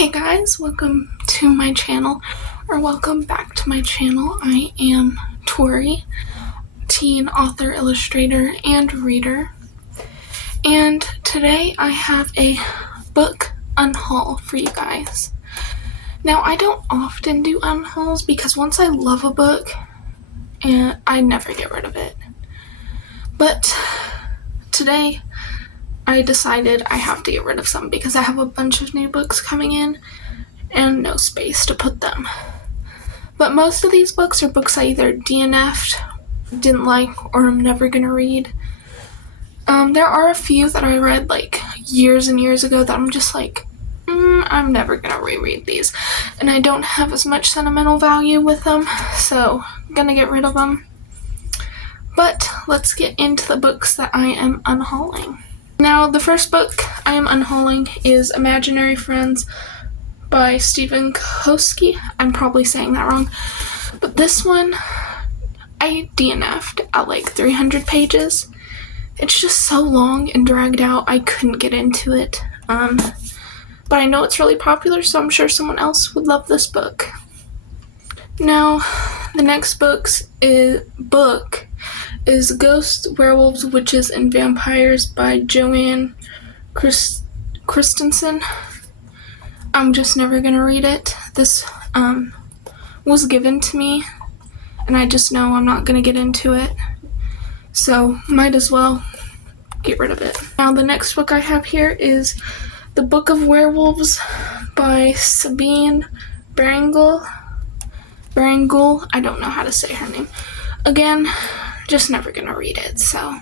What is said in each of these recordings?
Hey guys, welcome to my channel, or welcome back to my channel. I am Tori, teen author, illustrator, and reader. And today I have a book unhaul for you guys. Now, I don't often do unhauls because once I love a book, I never get rid of it. But today I decided I have to get rid of some because I have a bunch of new books coming in and no space to put them. But most of these books are books I either DNF'd, didn't like, or I'm never gonna read. There are a few that I read like years and years ago that I'm just like, I'm never gonna reread these. And I don't have as much sentimental value with them, so I'm gonna get rid of them. But let's get into the books that I am unhauling. Now, the first book I am unhauling is Imaginary Friends by Stephen Koski. I'm probably saying that wrong. But this one, I DNF'd at like 300 pages. It's just so long and dragged out, I couldn't get into it. But I know it's really popular, so I'm sure someone else would love this book. Now, the next book is Ghosts, Werewolves, Witches, and Vampires by Joanne Christensen. I'm just never gonna read it. This was given to me, and I just know I'm not gonna get into it, so might as well get rid of it. Now, the next book I have here is The Book of Werewolves by Sabine Barangle. I don't know how to say her name. Again, just never gonna read it, so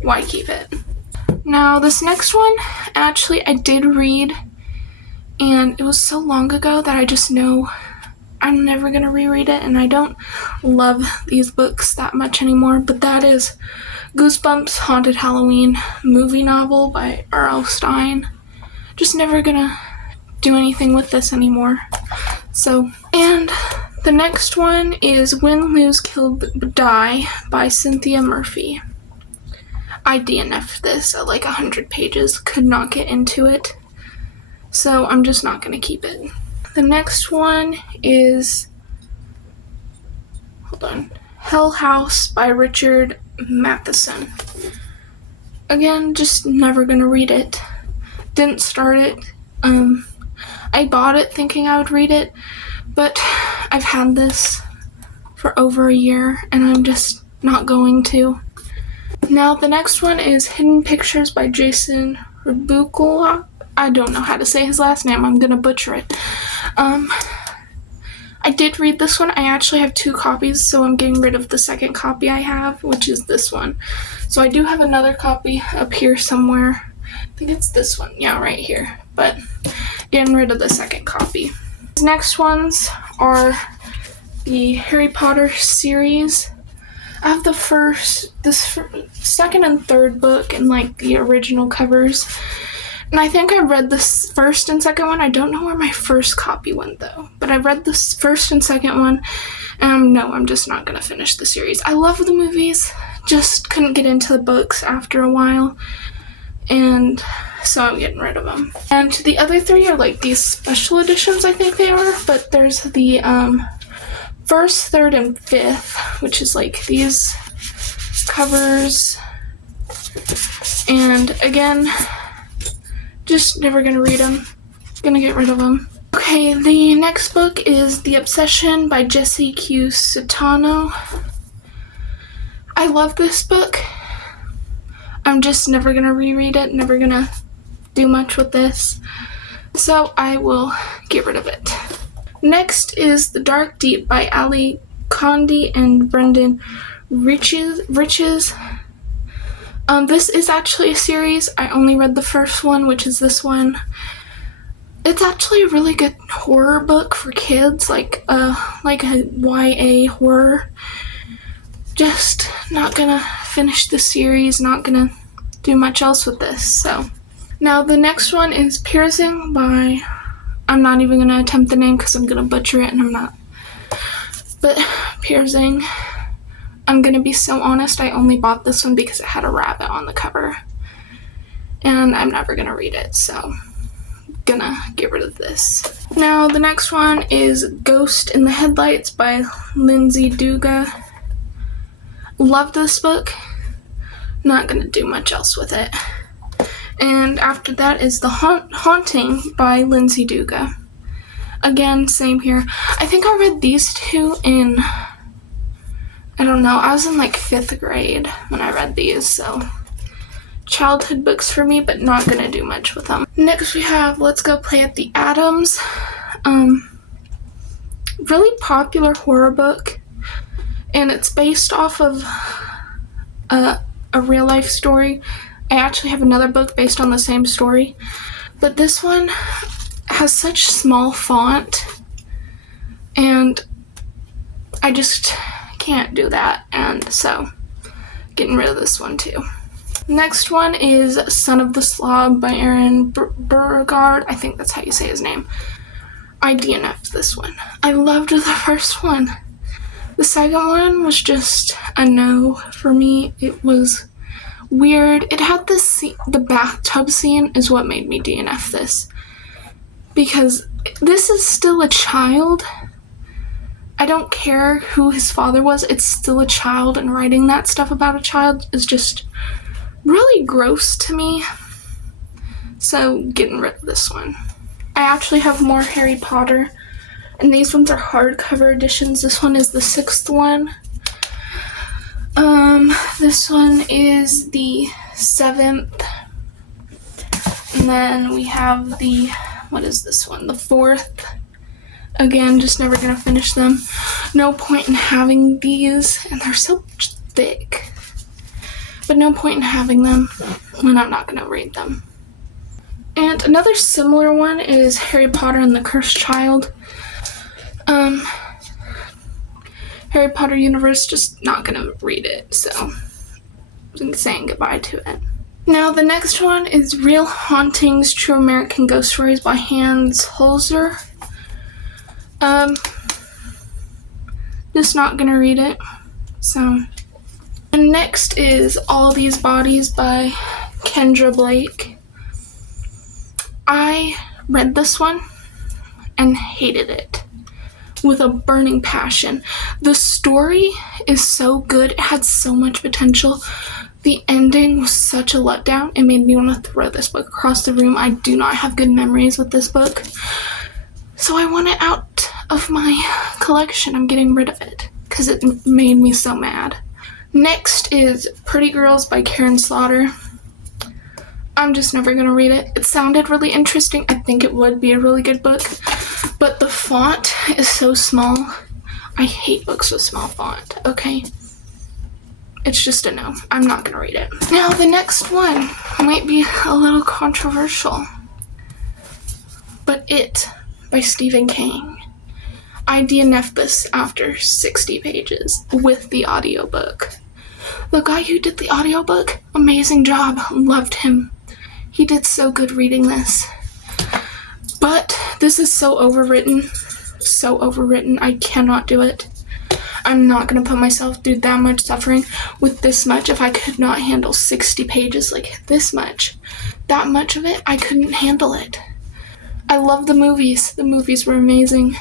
why keep it? Now, this next one, actually, I did read, and it was so long ago that I just know I'm never gonna reread it, and I don't love these books that much anymore, but that is Goosebumps Haunted Halloween movie novel by R.L. Stine. Just never gonna do anything with this anymore. So, and the next one is Win, Lose, Kill, Die by Cynthia Murphy. I DNF'd this at like 100 pages, could not get into it, so I'm just not going to keep it. The next one is, Hell House by Richard Matheson. Again, just never going to read it. Didn't start it. I bought it thinking I would read it, but I've had this for over a year, and I'm just not going to. Now, the next one is Hidden Pictures by Jason Rebukla. I don't know how to say his last name. I'm gonna butcher it. I did read this one. I actually have 2 copies, so I'm getting rid of the second copy I have, which is this one. So I do have another copy up here somewhere. I think it's this one. Yeah, right here. But getting rid of the second copy. These next ones are the Harry Potter series. I have the second and third book and like the original covers. And I think I read the first and second one. I don't know where my first copy went though. But I read the first and second one. And no, I'm just not going to finish the series. I love the movies. Just couldn't get into the books after a while. And so I'm getting rid of them. And the other 3 are like these special editions, I think they are. But there's the first, third, and fifth, which is like these covers. And again, just never gonna read them. Gonna get rid of them. Okay, the next book is The Obsession by Jessie Q. Citano. I love this book. I'm just never gonna reread it, never gonna do much with this. So I will get rid of it. Next is The Dark Deep by Ali Condi and Brendan Riches. This is actually a series. I only read the first one, which is this one. It's actually a really good horror book for kids, like a YA horror. Just not gonna finish the series, not gonna do much else with this. So now the next one is Piercing by, I'm not even gonna attempt the name because I'm gonna butcher it, and I'm not. But Piercing, I'm gonna be so honest, I only bought this one because it had a rabbit on the cover, and I'm never gonna read it, so gonna get rid of this. Now the next one is Ghost in the Headlights by Lindsay Duga. Love this book. Not gonna do much else with it. And after that is The Haunting by Lindsay Duga. Again, same here. I think I read these two in, I don't know, I was in like 5th grade when I read these, so childhood books for me, but not gonna do much with them. Next we have Let's Go Play at the Adams. Really popular horror book, and it's based off of a real life story. I actually have another book based on the same story, but this one has such small font, and I just can't do that, and so getting rid of this one too. Next one is Son of the Slob by Aaron Burgard. I think that's how you say his name. I DNF'd this one. I loved the first one. The second one was just a no for me. It was weird. It had this the bathtub scene is what made me DNF this. Because this is still a child. I don't care who his father was. It's still a child, and writing that stuff about a child is just really gross to me. So getting rid of this one. I actually have more Harry Potter, and these ones are hardcover editions. This one is the 6th one. This one is the 7th. And then we have the, what is this one? The 4th. Again, just never gonna finish them. No point in having these, and they're so thick. But no point in having them when I'm not gonna read them. And another similar one is Harry Potter and the Cursed Child. Harry Potter universe, just not gonna read it, so I'm saying goodbye to it. Now the next one is Real Hauntings, True American Ghost Stories by Hans Holzer. Just not gonna read it, so. And next is All These Bodies by Kendra Blake. I read this one and hated it with a burning passion. The story is so good. It had so much potential. The ending was such a letdown. It made me want to throw this book across the room. I do not have good memories with this book, so I want it out of my collection. I'm getting rid of it because it made me so mad. Next is Pretty Girls by Karen Slaughter. I'm just never gonna read it. It sounded really interesting. I think it would be a really good book, but the font is so small. I hate books with small font, okay? It's just a no. I'm not gonna read it. Now the next one might be a little controversial, but It by Stephen King. I DNF'd this after 60 pages with the audiobook. The guy who did the audiobook, amazing job, loved him. He did so good reading this. But this is so overwritten, I cannot do it. I'm not gonna put myself through that much suffering with this much. If I could not handle 60 pages, like this much, that much of it, I couldn't handle it. I love the movies. The movies were amazing.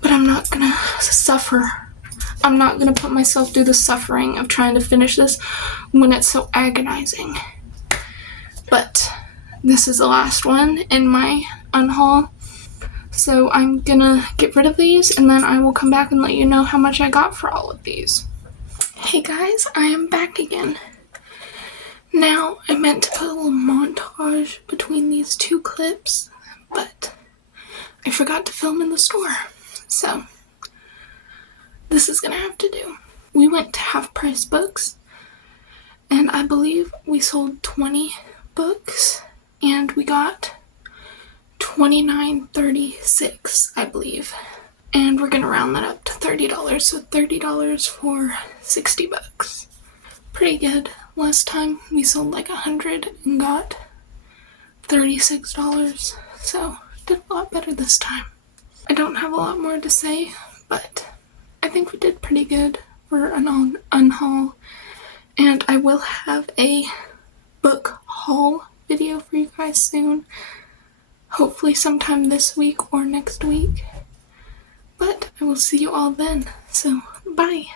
But I'm not gonna suffer. I'm not gonna put myself through the suffering of trying to finish this when it's so agonizing. But this is the last one in my unhaul. So I'm gonna get rid of these, and then I will come back and let you know how much I got for all of these. Hey guys, I am back again. Now, I meant to put a little montage between these two clips, but I forgot to film in the store. So, this is gonna have to do. We went to Half Price Books, and I believe we sold 20 books, and we got $29.36, I believe. And we're gonna round that up to $30, so $30 for 60 bucks. Pretty good. Last time we sold like 100 and got $36, so did a lot better this time. I don't have a lot more to say, but I think we did pretty good for an unhaul, and I will have a book haul video for you guys soon. hopefully sometime this week or next week. But I will see you all then. So, bye.